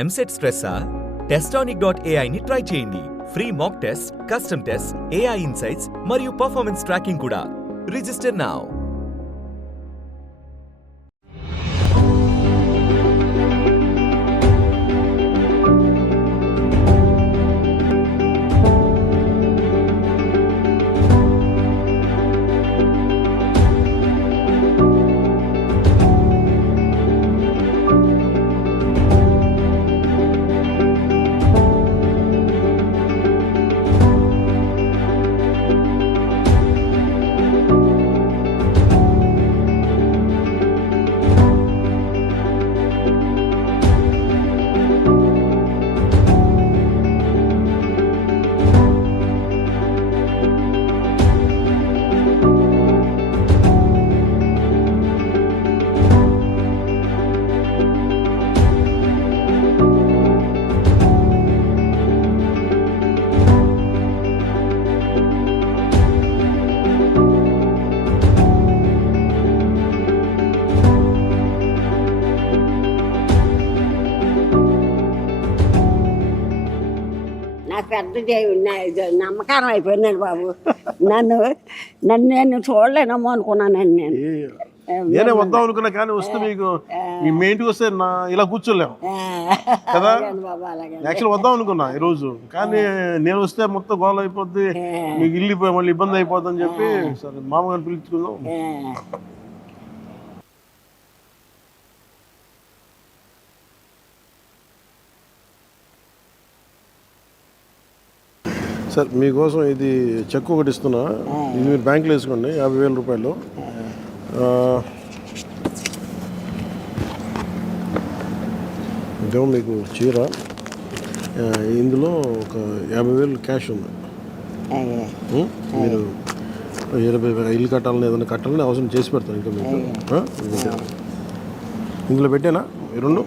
EAMCET స్ట్రెస్సా? Testonic.ai ని try చేయండి. Free mock test, custom test, AI insights మరియు పర్ఫార్మెన్స్ ట్రాకింగ్ కూడా. Register now. పెద్ద నమ్మకారం అయిపోయిందండి బాబు. నన్ను నేను చూడలేనమ్మో అనుకున్నానండి. నేనే వద్దాం అనుకున్నా, కానీ వస్తే మీకు మీ ఇంటికి వస్తే ఇలా కూర్చోలేము కదా. యాక్చువల్ వద్దాం అనుకున్నా ఈరోజు, కానీ నేను వస్తే మొత్తం గోల అయిపోద్ది, మీకు ఇల్లు మళ్ళీ ఇబ్బంది అయిపోద్ది అని చెప్పి సరే మామగారిని పిలుచుకుందాం. సార్ మీకోసం ఇది చెక్ ఒకటి ఇస్తున్నా, ఇది మీరు బ్యాంకులో వేసుకోండి, 50,000 రూపాయలు. ఇదేమో మీకు చీర, ఇందులో ఒక 50,000 క్యాష్ ఉంది. మీరు 20,000 ఇల్లు కట్టాలని ఏదైనా కట్టాలని అవసరం చేసి పెడతాను. ఇంకా మీకు ఇందులో పెట్టానా ఈ రెండు?